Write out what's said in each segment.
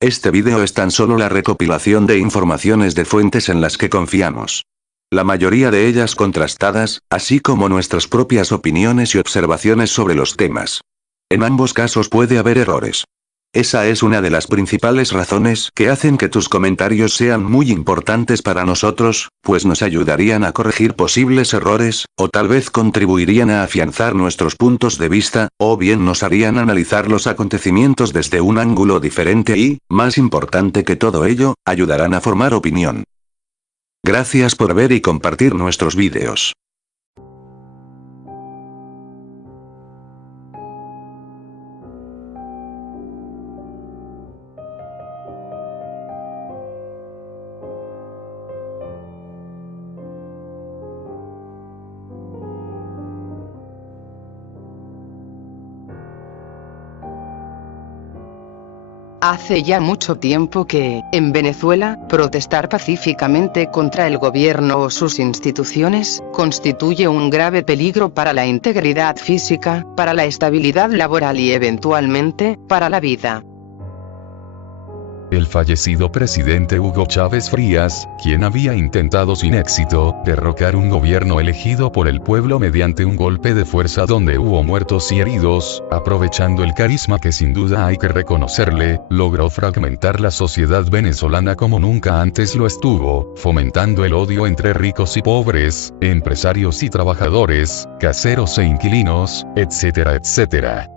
Este vídeo es tan solo la recopilación de informaciones de fuentes en las que confiamos. La mayoría de ellas contrastadas, así como nuestras propias opiniones y observaciones sobre los temas. En ambos casos puede haber errores. Esa es una de las principales razones que hacen que tus comentarios sean muy importantes para nosotros, pues nos ayudarían a corregir posibles errores, o tal vez contribuirían a afianzar nuestros puntos de vista, o bien nos harían analizar los acontecimientos desde un ángulo diferente y, más importante que todo ello, ayudarán a formar opinión. Gracias por ver y compartir nuestros vídeos. Hace ya mucho tiempo que, en Venezuela, protestar pacíficamente contra el gobierno o sus instituciones, constituye un grave peligro para la integridad física, para la estabilidad laboral y eventualmente, para la vida. El fallecido presidente Hugo Chávez Frías, quien había intentado sin éxito, derrocar un gobierno elegido por el pueblo mediante un golpe de fuerza donde hubo muertos y heridos, aprovechando el carisma que sin duda hay que reconocerle, logró fragmentar la sociedad venezolana como nunca antes lo estuvo, fomentando el odio entre ricos y pobres, empresarios y trabajadores, caseros e inquilinos, etcétera, etcétera.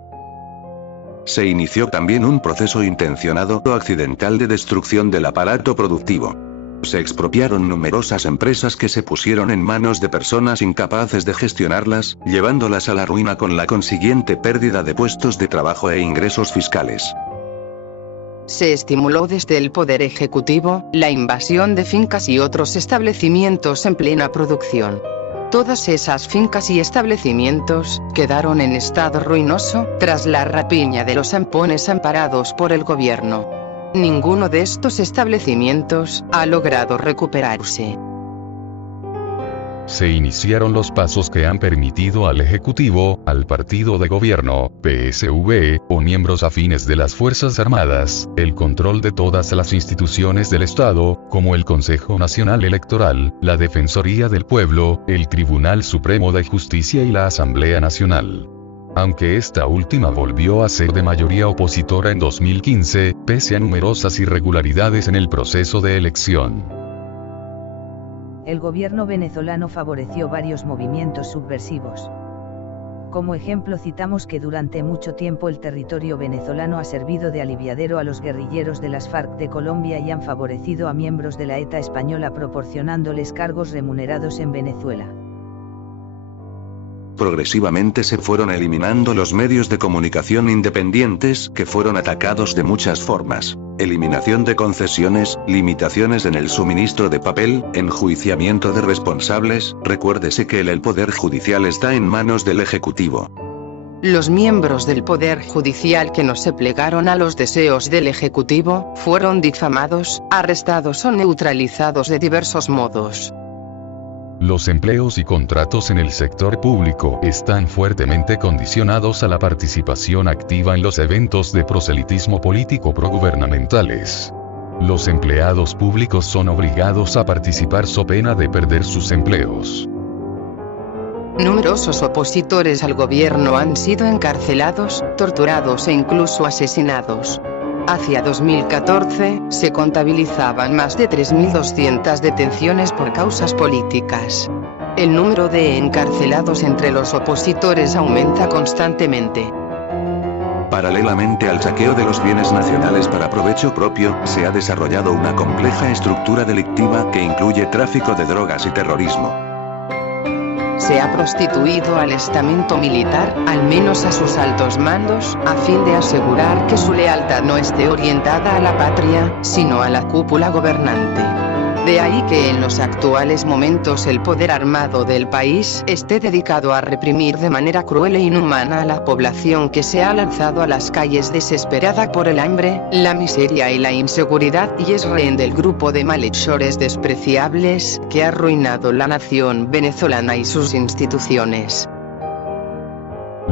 Se inició también un proceso intencionado o accidental de destrucción del aparato productivo. Se expropiaron numerosas empresas que se pusieron en manos de personas incapaces de gestionarlas, llevándolas a la ruina con la consiguiente pérdida de puestos de trabajo e ingresos fiscales. Se estimuló desde el Poder Ejecutivo, la invasión de fincas y otros establecimientos en plena producción. Todas esas fincas y establecimientos quedaron en estado ruinoso tras la rapiña de los zampones amparados por el gobierno. Ninguno de estos establecimientos ha logrado recuperarse. Se iniciaron los pasos que han permitido al Ejecutivo, al partido de gobierno, PSV, o miembros afines de las Fuerzas Armadas, el control de todas las instituciones del Estado, como el Consejo Nacional Electoral, la Defensoría del Pueblo, el Tribunal Supremo de Justicia y la Asamblea Nacional. Aunque esta última volvió a ser de mayoría opositora en 2015, pese a numerosas irregularidades en el proceso de elección. El gobierno venezolano favoreció varios movimientos subversivos. Como ejemplo citamos que durante mucho tiempo el territorio venezolano ha servido de aliviadero a los guerrilleros de las FARC de Colombia y han favorecido a miembros de la ETA española proporcionándoles cargos remunerados en Venezuela. Progresivamente se fueron eliminando los medios de comunicación independientes que fueron atacados de muchas formas. Eliminación de concesiones, limitaciones en el suministro de papel, enjuiciamiento de responsables. Recuérdese que el Poder Judicial está en manos del Ejecutivo. Los miembros del Poder Judicial que no se plegaron a los deseos del Ejecutivo, fueron difamados, arrestados o neutralizados de diversos modos. Los empleos y contratos en el sector público están fuertemente condicionados a la participación activa en los eventos de proselitismo político progubernamentales. Los empleados públicos son obligados a participar so pena de perder sus empleos. Numerosos opositores al gobierno han sido encarcelados, torturados e incluso asesinados. Hacia 2014, se contabilizaban más de 3.200 detenciones por causas políticas. El número de encarcelados entre los opositores aumenta constantemente. Paralelamente al saqueo de los bienes nacionales para provecho propio, se ha desarrollado una compleja estructura delictiva que incluye tráfico de drogas y terrorismo. Se ha prostituido al estamento militar, al menos a sus altos mandos, a fin de asegurar que su lealtad no esté orientada a la patria, sino a la cúpula gobernante. De ahí que en los actuales momentos el poder armado del país esté dedicado a reprimir de manera cruel e inhumana a la población que se ha lanzado a las calles desesperada por el hambre, la miseria y la inseguridad y es rehén del grupo de malhechores despreciables que ha arruinado la nación venezolana y sus instituciones.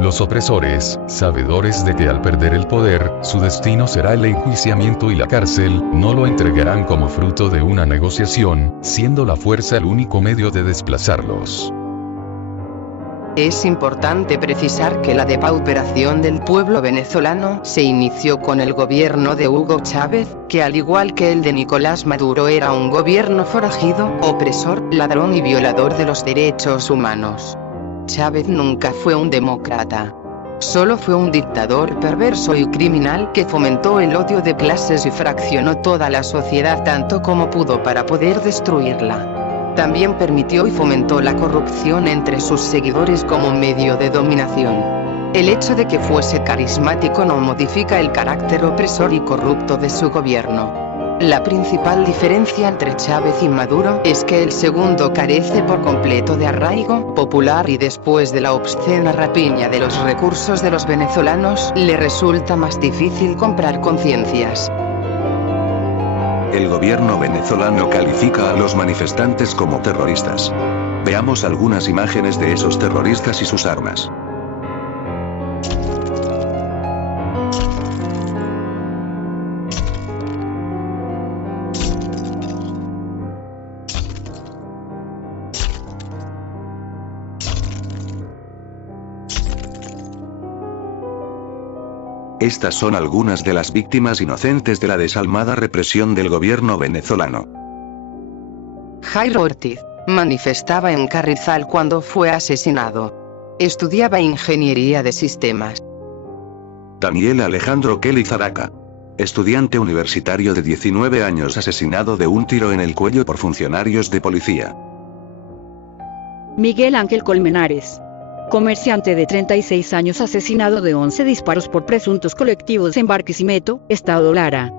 Los opresores, sabedores de que al perder el poder, su destino será el enjuiciamiento y la cárcel, no lo entregarán como fruto de una negociación, siendo la fuerza el único medio de desplazarlos. Es importante precisar que la depauperación del pueblo venezolano se inició con el gobierno de Hugo Chávez, que al igual que el de Nicolás Maduro era un gobierno forajido, opresor, ladrón y violador de los derechos humanos. Chávez nunca fue un demócrata. Solo fue un dictador perverso y criminal que fomentó el odio de clases y fraccionó toda la sociedad tanto como pudo para poder destruirla. También permitió y fomentó la corrupción entre sus seguidores como medio de dominación. El hecho de que fuese carismático no modifica el carácter opresor y corrupto de su gobierno. La principal diferencia entre Chávez y Maduro es que el segundo carece por completo de arraigo popular y después de la obscena rapiña de los recursos de los venezolanos, le resulta más difícil comprar conciencias. El gobierno venezolano califica a los manifestantes como terroristas. Veamos algunas imágenes de esos terroristas y sus armas. Estas son algunas de las víctimas inocentes de la desalmada represión del gobierno venezolano. Jairo Ortiz manifestaba en Carrizal cuando fue asesinado. Estudiaba ingeniería de sistemas. Daniel Alejandro Kelly Zaraca, estudiante universitario de 19 años asesinado de un tiro en el cuello por funcionarios de policía. Miguel Ángel Colmenares, comerciante de 36 años asesinado de 11 disparos por presuntos colectivos en Barquisimeto, Estado Lara.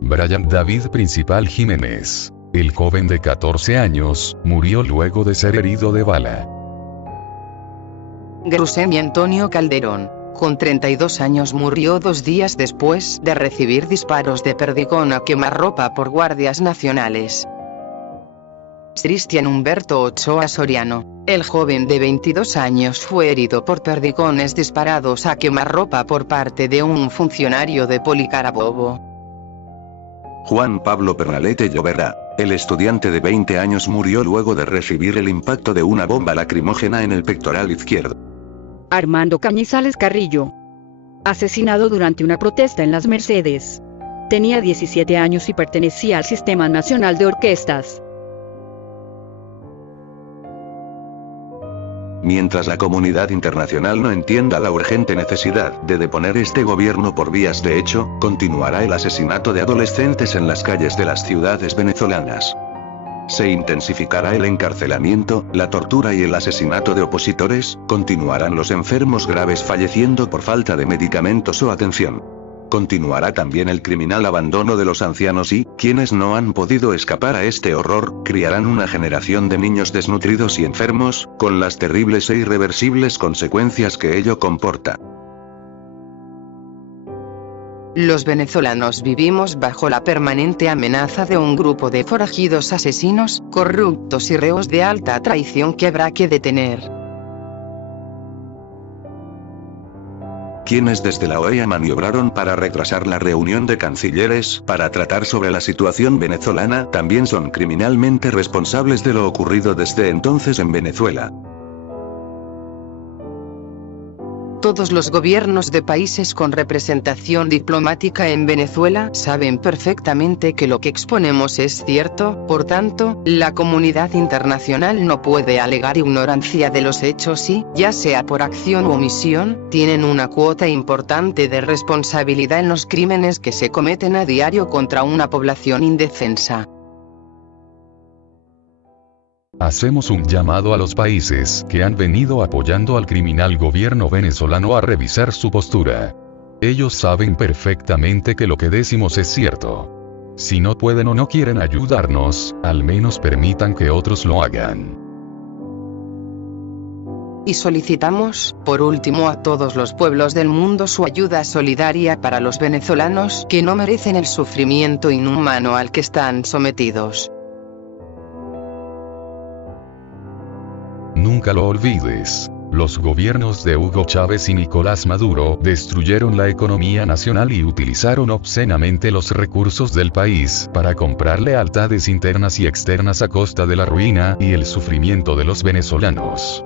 Brian David Principal Jiménez, el joven de 14 años, murió luego de ser herido de bala. Grusemi Antonio Calderón, con 32 años, murió 2 días después de recibir disparos de perdigón a quemarropa por guardias nacionales. Cristian Humberto Ochoa Soriano, el joven de 22 años, fue herido por perdigones disparados a quemarropa por parte de un funcionario de Policarabobo. Juan Pablo Pernalete Llobera, el estudiante de 20 años, murió luego de recibir el impacto de una bomba lacrimógena en el pectoral izquierdo. Armando Cañizales Carrillo, asesinado durante una protesta en Las Mercedes. Tenía 17 años y pertenecía al Sistema Nacional de Orquestas. Mientras la comunidad internacional no entienda la urgente necesidad de deponer este gobierno por vías de hecho, continuará el asesinato de adolescentes en las calles de las ciudades venezolanas. Se intensificará el encarcelamiento, la tortura y el asesinato de opositores, continuarán los enfermos graves falleciendo por falta de medicamentos o atención. Continuará también el criminal abandono de los ancianos y, quienes no han podido escapar a este horror, criarán una generación de niños desnutridos y enfermos, con las terribles e irreversibles consecuencias que ello comporta. Los venezolanos vivimos bajo la permanente amenaza de un grupo de forajidos asesinos, corruptos y reos de alta traición que habrá que detener. Quienes desde la OEA maniobraron para retrasar la reunión de cancilleres para tratar sobre la situación venezolana también son criminalmente responsables de lo ocurrido desde entonces en Venezuela. Todos los gobiernos de países con representación diplomática en Venezuela saben perfectamente que lo que exponemos es cierto, por tanto, la comunidad internacional no puede alegar ignorancia de los hechos y, ya sea por acción u omisión, tienen una cuota importante de responsabilidad en los crímenes que se cometen a diario contra una población indefensa. Hacemos un llamado a los países que han venido apoyando al criminal gobierno venezolano a revisar su postura. Ellos saben perfectamente que lo que decimos es cierto. Si no pueden o no quieren ayudarnos, al menos permitan que otros lo hagan. Y solicitamos, por último, a todos los pueblos del mundo su ayuda solidaria para los venezolanos que no merecen el sufrimiento inhumano al que están sometidos. Nunca lo olvides. Los gobiernos de Hugo Chávez y Nicolás Maduro destruyeron la economía nacional y utilizaron obscenamente los recursos del país para comprar lealtades internas y externas a costa de la ruina y el sufrimiento de los venezolanos.